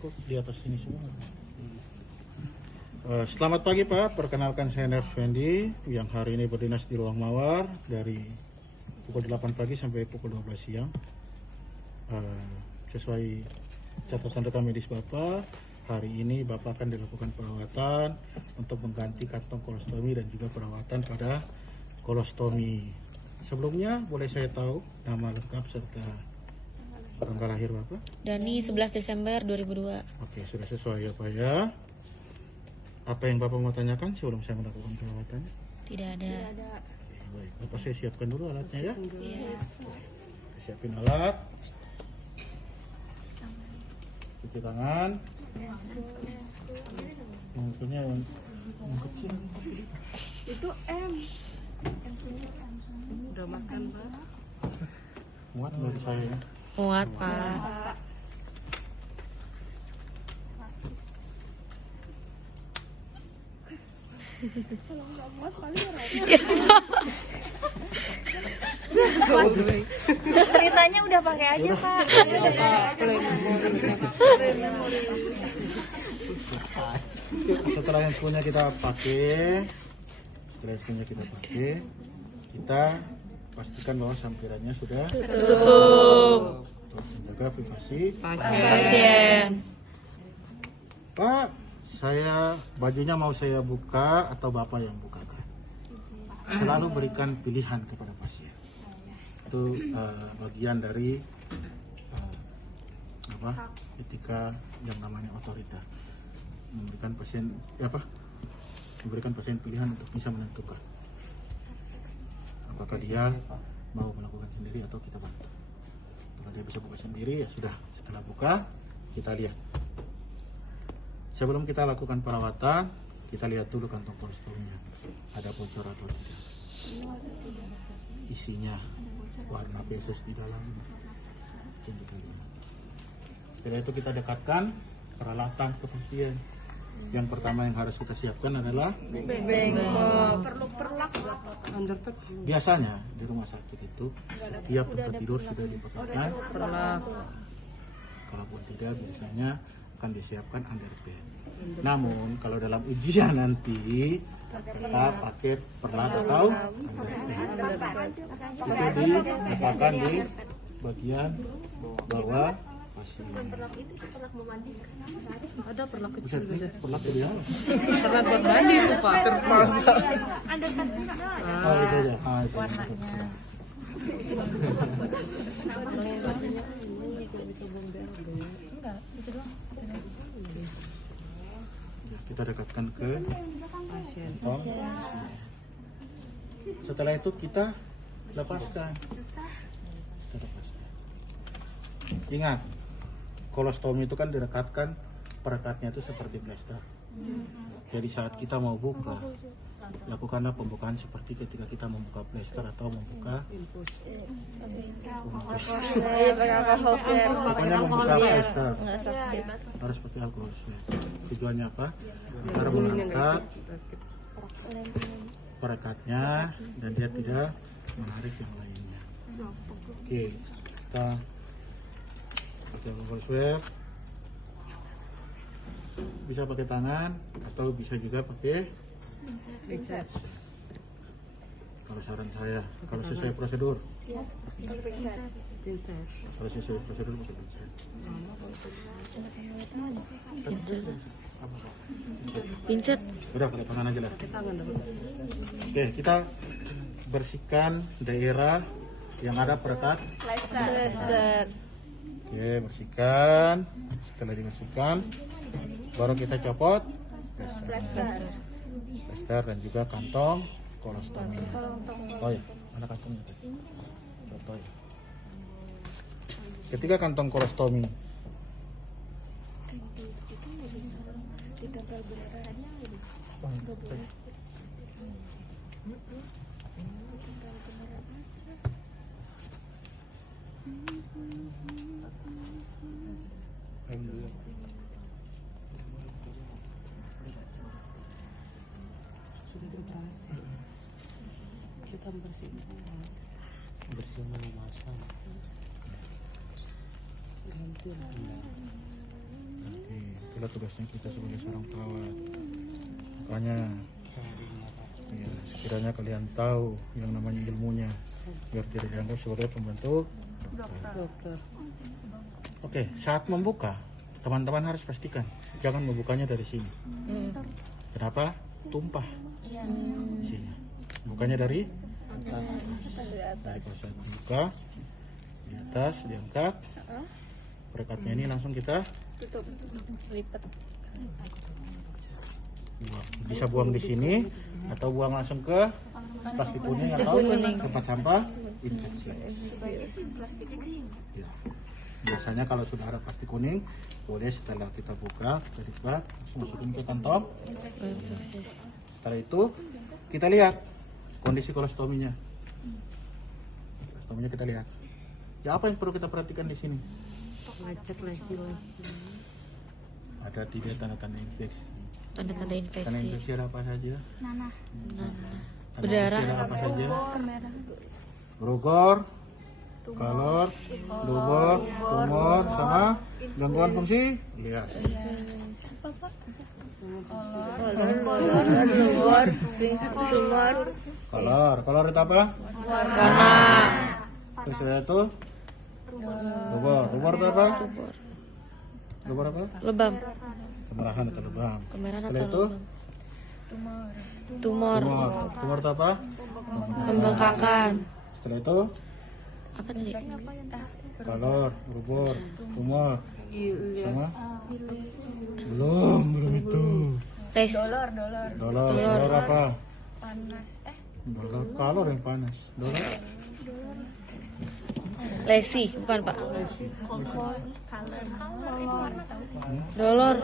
di atas ini semua. Selamat pagi Pak, perkenalkan saya Nerf Fendi yang hari ini berdinas di Ruang Mawar dari pukul 8 pagi sampai pukul 12 siang. Sesuai catatan rekam medis Bapak, hari ini Bapak akan dilakukan perawatan untuk mengganti kantong kolostomi dan juga perawatan pada kolostomi. Sebelumnya boleh saya tahu nama lengkap serta tanggal lahir Bapak? Dani 11 Desember 2002. Oke, sudah sesuai ya Pak ya. Apa yang Bapak mau tanyakan sebelum saya melakukan perawatannya? Tidak ada. Oke, baik. Bapak saya siapkan dulu alatnya ya. Iya. Kita siapin alat. Cuci tangan. Maksudnya yang kecil. Itu M. Udah makan, Pak? Muat dari saya ya. Muat, Pak. Kalau nggak muat paling ceritanya udah pakai aja Pak. Setelah yang punya kita pakai, kita pastikan bahwa sampirannya sudah Tutup. untuk menjaga privasi Pasien. Pak. Saya bajunya mau saya buka atau Bapak yang bukakan? Selalu berikan pilihan kepada pasien. Itu bagian dari etika yang namanya otorita. Memberikan pasien pilihan untuk bisa menentukan apakah dia mau melakukan sendiri atau kita bantu. Kalau dia bisa buka sendiri ya sudah. Setelah buka kita lihat. Sebelum kita lakukan perawatan, kita lihat dulu kantong kolostomnya. Ada bocor atau tidak. Isinya, warna feses di dalam. Setelah itu kita dekatkan peralatan ke pasien. Yang pertama yang harus kita siapkan adalah Perlu perlak. biasanya di rumah sakit itu setiap tempat tidur sudah dipakaikan perlak. Kalaupun tidak, biasanya akan disiapkan underpants. Namun kalau dalam ujian nanti kita pakai perlak atau underpants. Itu diletakkan di bagian bawah pasien. Ada perlak Bisa perlak itu ya? Perlak buat mandi itu Pak. Oh itu aja. Itu. Kita dekatkan ke kantong. Setelah itu kita lepaskan. Ingat, kolostomi itu kan direkatkan, perekatnya itu seperti plester. Jadi saat kita mau buka, lakukanlah pembukaan seperti ketika kita membuka plester atau membuka pokoknya membuka plester harus pakai alkohol swab. Tujuannya apa? Agar mengangkat perekatnya dan dia tidak menarik yang lainnya. Oke, kita pakai alkohol swab. Bisa pakai tangan atau bisa juga pakai pinset. Kalau saran saya, kalau sesuai prosedur. Kalau sesuai prosedur pakai pinset. Pinset. Udah pakai tangan aja lah. Oke, kita bersihkan daerah yang ada perekat. Oke, bersihkan. Setelah dibersihkan, baru kita copot plester dan juga kantong kolostomi. Oh ya, mana kantongnya tadi? Contoh ya. Ketika kantong kolostomi Sudah beroperasi. Kita bersihin. bersih memasang. Ganti. Oke. itulah tugasnya kita sebagai seorang perawat. Makanya ya, sekiranya kalian tahu yang namanya ilmunya, biar tidak dianggap sebagai pembantu Dokter. Oke, saat membuka, teman-teman harus pastikan jangan membukanya dari sini. Kenapa? Tumpah isinya. Bukanya dari pas saat buka, di atas diangkat, perekatnya ini langsung kita Tutup. Lipat. buang. Bisa buang di sini atau buang langsung ke plastik kuning atau tempat sampah infeksi. Ya. Biasanya kalau sudah ada plastik kuning, boleh setelah kita buka, kita dibuka, masukin ke kantong. Setelah itu kita lihat kondisi kolostominya. Kolostominya kita lihat. Ya, apa yang perlu kita perhatikan di sini? Ngecek lesi-lesi. Ada 3 tanda-tanda infeksi. Tanda-tanda Tanda infeksi. infeksi ada apa saja? Nanah. Tanda Berdarah. infeksi ada apa saja? Berugor, kalor, lubor, tumor, sama gangguan fungsi lihat. Kolor itu apa? Warna. Terus ada itu lubor itu apa? Lubor apa? Lebam. Kemerahan atau lebam. Kemerahan Setelah atau itu lebam. Tumor. tumor itu apa? Pembengkakan. Setelah itu Apa tadi? kalor, lubor, tumor, sama belum itu. Les. Dolor apa? Dolor kalor yang panas. Lesi, bukan Pak. Dolor.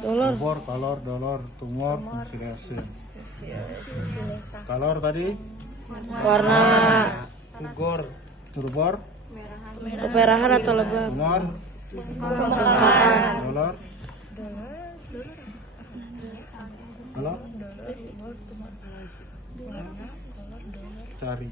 Lubor, kalor, dolor, tumor, fungsi. Kalor tadi, Warna. lubor, Keperahan atau lebam. tumor, Pembengkakan. dolor. Halo? Cari.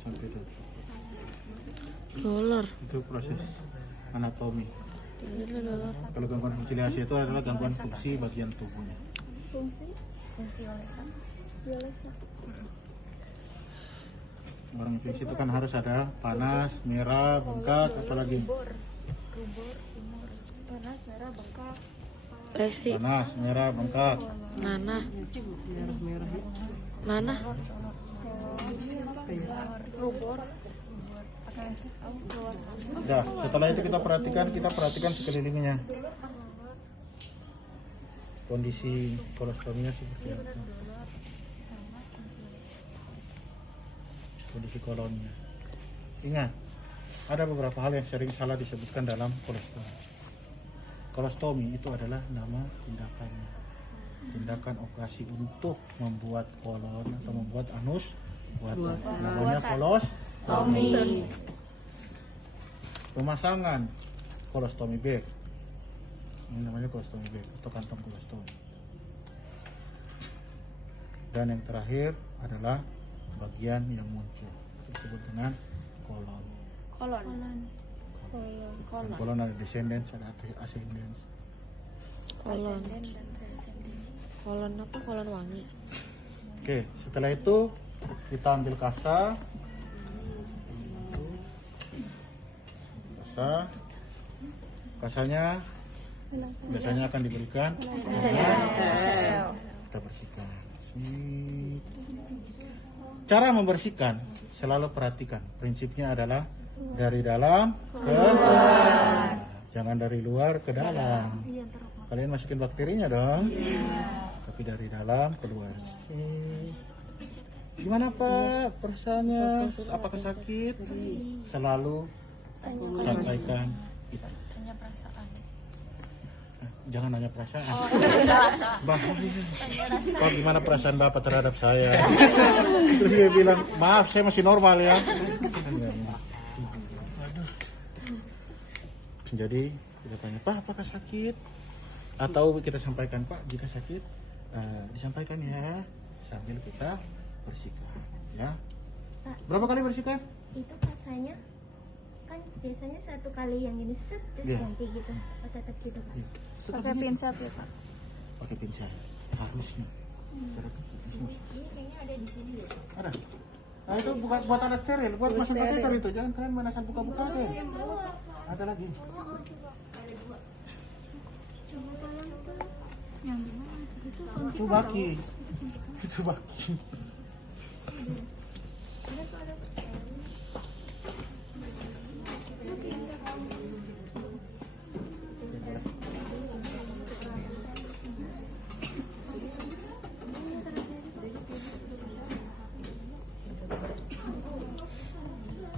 Sampai itu. Dolor. Itu proses anatomi. Dolor. Kalau gangguan fungsi liasi itu adalah gangguan fungsi bagian tubuhnya. Orang infeksi itu kan harus ada panas, merah, bengkak, apalagi Lesi. panas, merah, bengkak. Nanah. Merah-merah. Nanah. Nah, setelah itu kita perhatikan sekelilingnya. Kondisi kolostominya seperti apa? Kondisi kolonnya. Ingat, ada beberapa hal yang sering salah disebutkan dalam kolostomi. Kolostomi itu adalah nama tindakannya. Tindakan operasi untuk membuat kolon atau membuat anus buatan. Namanya kolostomi. Pemasangan kolostomi bag. Ini namanya kolostomi bag atau kantong kolostomi. Dan yang terakhir adalah bagian yang muncul, disebut dengan kolon. Kolon ada descendens, ada ascendens. Kolon. Kolon apa? Kolon wangi. Oke, setelah itu kita ambil kasa. Kasanya biasanya akan diberikan. Kita bersihkan. Cara membersihkan selalu perhatikan. Prinsipnya adalah dari dalam ke luar. Jangan dari luar ke dalam. Kalian masukin bakterinya dong. Tapi dari dalam keluar. Gimana Pak perasaannya? Apakah sakit? Selalu sampaikan itu. Jangan nanya perasaan. Bahaya. Pak, gimana perasaan Bapak terhadap saya? Terus dia bilang, maaf saya masih normal ya. Jadi kita tanya, Pak apakah sakit? Atau kita sampaikan, Pak jika sakit disampaikan ya, sambil kita bersihkan ya. Berapa kali bersihkan? Itu kasanya Kan biasanya satu kali yang ini set terus Iya. ganti gitu. Oh, tetap gitu Pak. Pakai pinset ya Pak. Pakai pincet harusnya. Ini kayaknya ada di sini ya. Ada. Nah itu bukan buat alat steril, buat masuk kateter itu. Jangan kalian main asal buka-buka aja. Yang bawah. Ada lagi. Oh, coba. Ada dua. Coba tolong tuh. Yang di mana? Itu Itu baki. Itu baki. Ada tuh ada.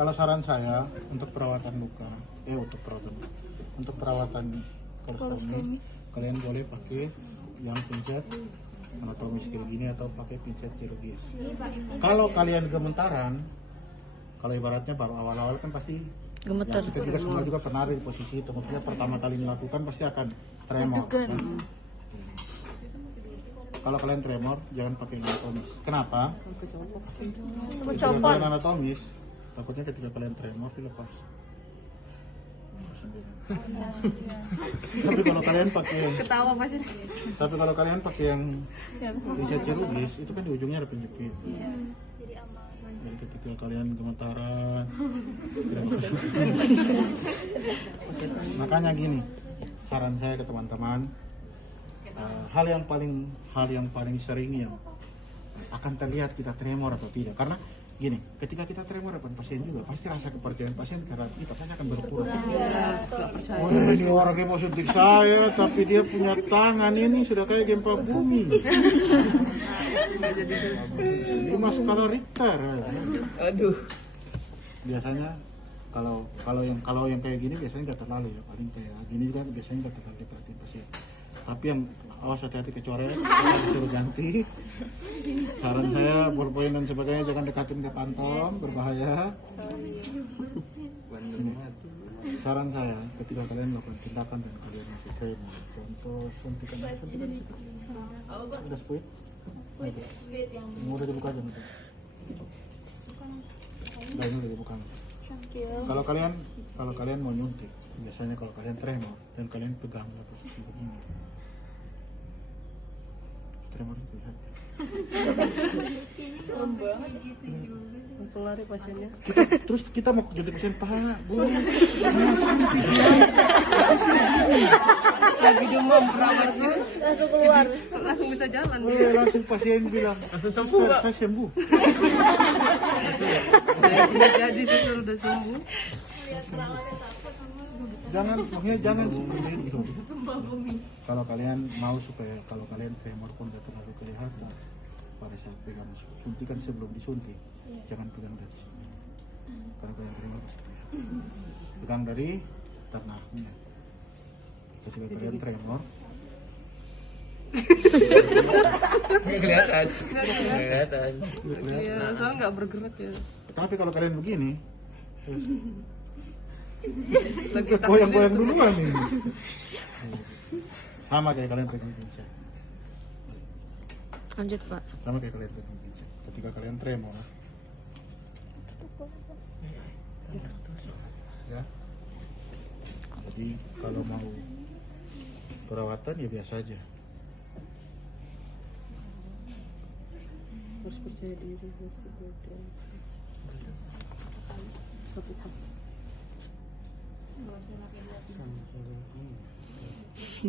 Kalau saran saya untuk perawatan luka, untuk perawatan kolostomi, kalian boleh pakai yang pincet anatomis kayak gini atau pakai pincet kirurgis. Kalau kalian gemetaran, kalau ibaratnya baru awal-awal kan pasti Gemeter. ya, kita juga semua juga pernah ada di posisi itu. Maksudnya pertama kali melakukan pasti akan tremor. Kan? Kalau kalian tremor, jangan pakai yang anatomis. Kenapa? Dengan anatomis, takutnya ketika kalian tremor dilepas. Tapi kalau kalian pakai yang Ketawa pasti. tapi kalau kalian pakai yang pincet kirurgis, itu kan di ujungnya ada penjepit. Jadi ketika kalian gemetaran, makanya gini, saran saya ke teman-teman, hal yang paling sering yang akan terlihat kita tremor atau tidak, karena gini, ketika kita tremor depan pasien juga pasti rasa kepercayaan pasien terhadap kita pasti akan berkurang. Oh, ini orangnya mau suntik saya, tapi dia punya tangan ini sudah kayak gempa bumi. 5 skala Richter. Aduh. Biasanya kalau yang kayak gini biasanya nggak terlalu ya, paling kayak gini juga biasanya nggak terlalu diperhatiin pasien. Tapi yang awas hati-hati kecoret, disuruh ganti. Saran saya ballpoint dan sebagainya jangan dekatin ke pantom, berbahaya. Saran saya ketika kalian melakukan tindakan dan kalian masih tremor, contoh suntikan udah spuit, yang udah dibuka aja nanti. Nah, ini udah dibuka. Kalau kalian mau nyuntik, biasanya kalau kalian tremor dan kalian pegang posisi begini, tremor itu lihat. Langsung lari pasiennya. Terus kita mau jadi pasien Pak, Bu. Lagi demam perawatnya. Langsung keluar. Langsung bisa jalan. Langsung pasien bilang, langsung sembuh, saya sembuh. Udah jadi susul udah sembuh. Jangan seperti itu. Kalau kalian mau supaya kalau kalian tremor pun tidak terlalu kelihatan pada saat pegang suntikan sebelum disuntik, jangan pegang dari sini. Karena kalian tremor pasti kelihatan. Pegang dari tengahnya. Ketika kalian tremor, Nggak kelihatan. Iya, soalnya nggak bergerak ya. tapi kalau kalian begini, Lagi goyang-goyang duluan nih. Sama kayak kalian pegang pincet. Lanjut Pak. Sama kayak kalian pegang pincet. Ketika kalian tremor, ya. Jadi kalau mau perawatan ya biasa aja. harus percaya diri, harus berdoa. Satu kali.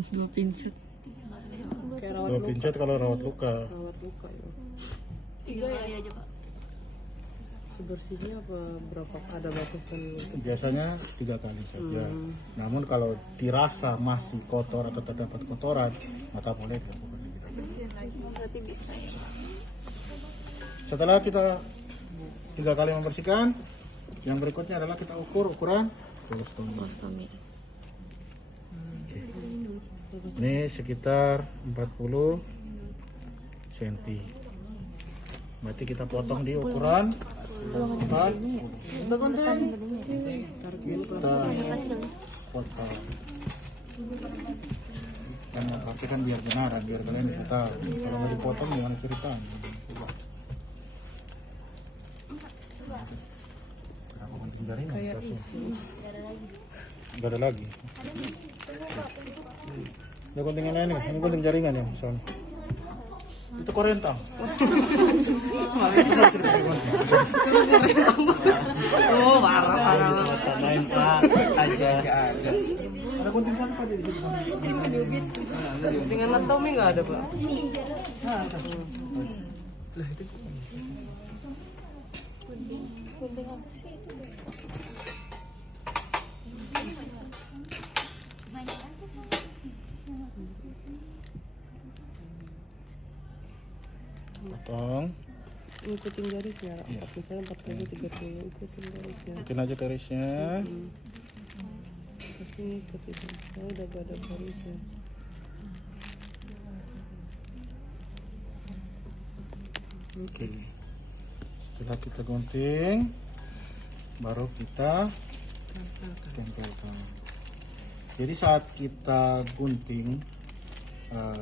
Dua pinset. Kayak rawat Dua luka. pincet kalau rawat luka. Rawat luka ya. 3 kali aja Pak. Sebersihnya apa berapa? Ada batasan? Biasanya 3 kali saja. Namun kalau dirasa masih kotor atau terdapat kotoran, maka boleh dilakukan lebih lanjut. Berarti bisa ya. Setelah kita 3 kali membersihkan, yang berikutnya adalah kita ukur ukuran kolostomi. Kolostomi. Ini sekitar 40 cm. Berarti kita potong di ukuran 40. Kita konten. Kita potong. Kan pasti kan biar benaran, biar kalian bisa tahu. Kalau nggak dipotong gimana ceritanya? Coba. Kenapa penting jaringan? Kayak isi. Nggak ada lagi. Ada guntingan lain nggak? Ini gunting jaringan ya misalnya. Itu korentang. Oh, parah. Main Pak aja. Ada gunting sampah di sini. Dengan Tommy nggak ada, Pak? Lah itu Potong. Ikutin garisnya. Misalnya 40, 30, ikutin garisnya. Bikin aja garisnya. Pasti ngikut itu. Saya udah gak ada garisnya. Oke. Setelah kita gunting, baru kita tempelkan. Jadi saat kita gunting,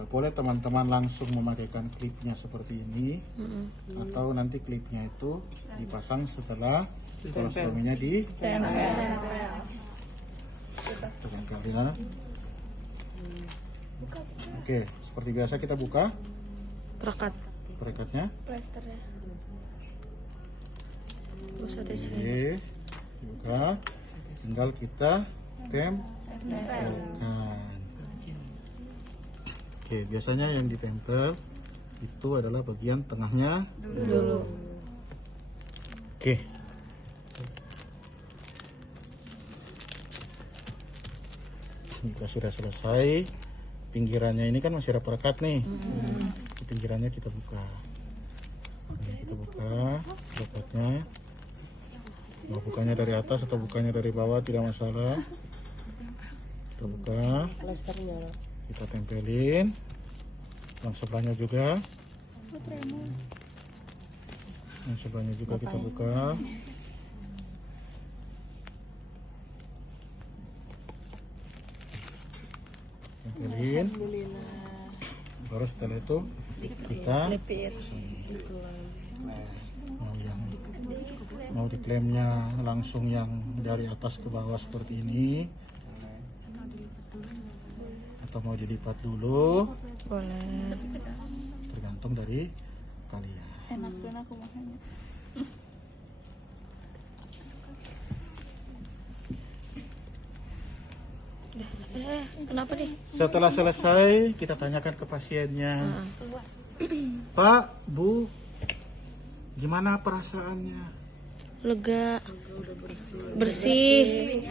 boleh teman-teman langsung memakaikan klipnya seperti ini, atau nanti klipnya itu dipasang setelah kolostominya ditempel ya. Oke, seperti biasa kita buka perekatnya. Plasternya. Usah tes. Oke, buka, tinggal kita tempelkan. Oke, biasanya yang ditempel itu adalah bagian tengahnya dulu. Oke. Jika sudah selesai, pinggirannya ini kan masih ada perekat nih. Pinggirannya kita buka. Ini kita buka perekatnya. Mau bukanya dari atas atau bukanya dari bawah tidak masalah. Kita buka. Plasternya. Kita tempelin yang sebelahnya juga, yang sebelahnya juga kita buka. Tempelin, baru setelah itu kita mau diklaimnya langsung yang dari atas ke bawah seperti ini, atau mau dilipat dulu, Boleh. tergantung dari kalian. Enak kan aku makannya. Kenapa nih? Setelah selesai kita tanyakan ke pasiennya, Pak, Bu, gimana perasaannya? Lega, bersih,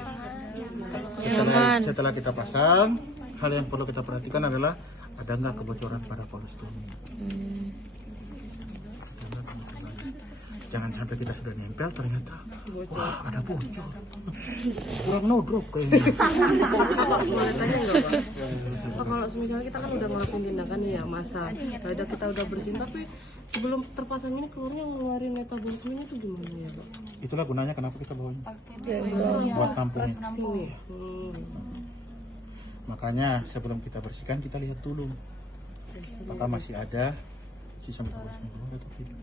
nyaman. Setelah kita pasang, hal yang perlu kita perhatikan adalah ada nggak kebocoran pada kolostomi. Jangan sampai kita sudah nempel ternyata wah ada bocor, kurang nodrop kayaknya. Boleh tanya nggak, Pak? Pak, kalau misalnya kita kan udah ngelakuin tindakan nih ya, masang, kita udah bersihin, tapi sebelum terpasang ini keluarnya ngeluarin metabolismenya itu gimana ya, Pak? Itulah gunanya kenapa kita bawanya buat tampung. Sini. Makanya sebelum kita bersihkan kita lihat dulu apakah masih ada sisa metabolisme keluar atau tidak.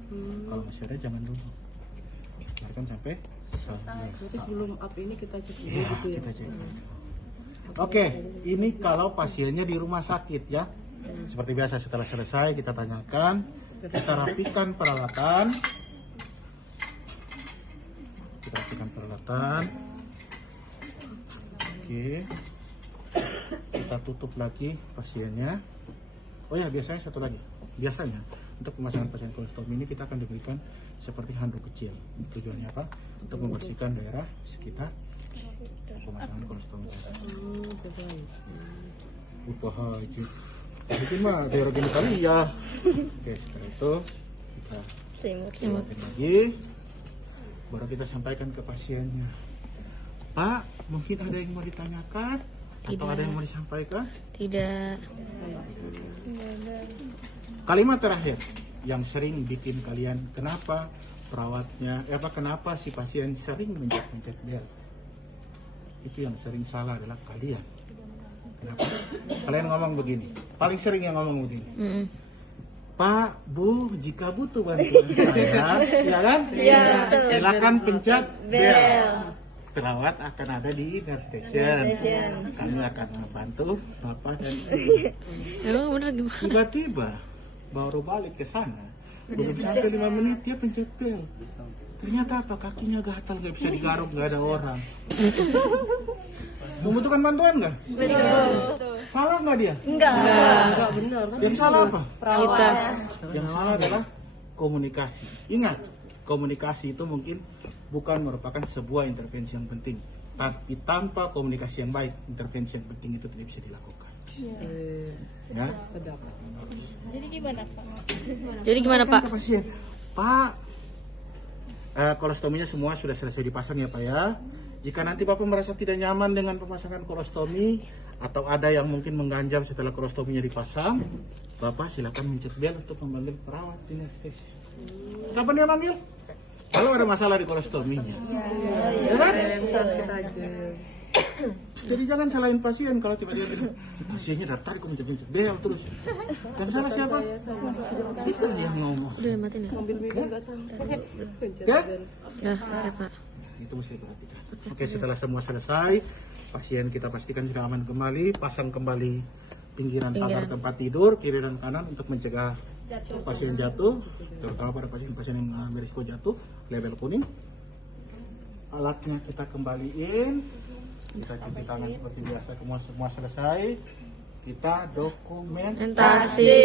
Kalau masih ada jangan dulu, biarkan sampai selesai. Berarti sebelum up ini kita cek dulu Ya, gitu ya? kita cek. Oke, ini kalau pasiennya di rumah sakit ya. Seperti biasa setelah selesai kita tanyakan, kita rapikan peralatan. Oke. Kita tutup lagi pasiennya. Oh ya, biasanya satu lagi. Biasanya untuk pemasangan pasien kolostomi ini kita akan diberikan seperti handuk kecil. Tujuannya apa? Untuk membersihkan daerah sekitar pemasangan kolostomi. Bahaya. Itu mah daerah genitalia. Oke, setelah itu kita simatin lagi. Baru kita sampaikan ke pasiennya. Pak, mungkin ada yang mau ditanyakan? Atau ada yang mau disampaikan? Tidak. Kalimat terakhir yang sering bikin kalian kenapa perawatnya, kenapa si pasien sering mencet-mencet bel? Itu yang sering salah adalah kalian. Kenapa? Kalian ngomong begini, paling sering yang ngomong begini. Pak, Bu, jika butuh bantuan saya, ya kan? Iya, Silakan pencet bel. perawat akan ada di nurse station. Kami akan membantu Bapak dan Ibu. Emang bener gimana? Tiba-tiba baru balik ke sana. Belum sampai 5 menit dia pencet bel. Ternyata apa? Kakinya gatal, nggak bisa digaruk, nggak ada orang. Membutuhkan bantuan nggak? Salah nggak dia? Enggak benar kan? Yang salah apa? Kita. Yang salah adalah komunikasi. Ingat, komunikasi itu mungkin bukan merupakan sebuah intervensi yang penting. Tapi tanpa komunikasi yang baik, intervensi yang penting itu tidak bisa dilakukan. Ya. Sedap. Jadi gimana Kan Pak? ke pasien, Pak, kolostominya semua sudah selesai dipasang ya Pak ya. Jika nanti Bapak merasa tidak nyaman dengan pemasangan kolostomi atau ada yang mungkin mengganjal setelah kolostominya dipasang, Bapak silakan mencet bel untuk memanggil perawat di anestesi. Kapan dia manggil? Kalau ada masalah di kolostominya. Ya kan? Kita aja. Jadi jangan salahin pasien kalau tiba-tiba bilang, pasiennya dari tadi kok mencet bel terus. Yang salah siapa? Kita yang ngomong. Udah matiin ya? Ambil minum enggak santai. Ya? Ya, oke Pak. Itu mesti diperhatikan. Oke, setelah semua selesai, pasien kita pastikan sudah aman kembali, pasang kembali pinggiran pagar tempat tidur kiri dan kanan untuk mencegah pasien jatuh, terutama pada pasien-pasien yang berisiko jatuh, label kuning. Alatnya kita kembaliin, kita cuci tangan seperti biasa, semua selesai, kita dokumentasi.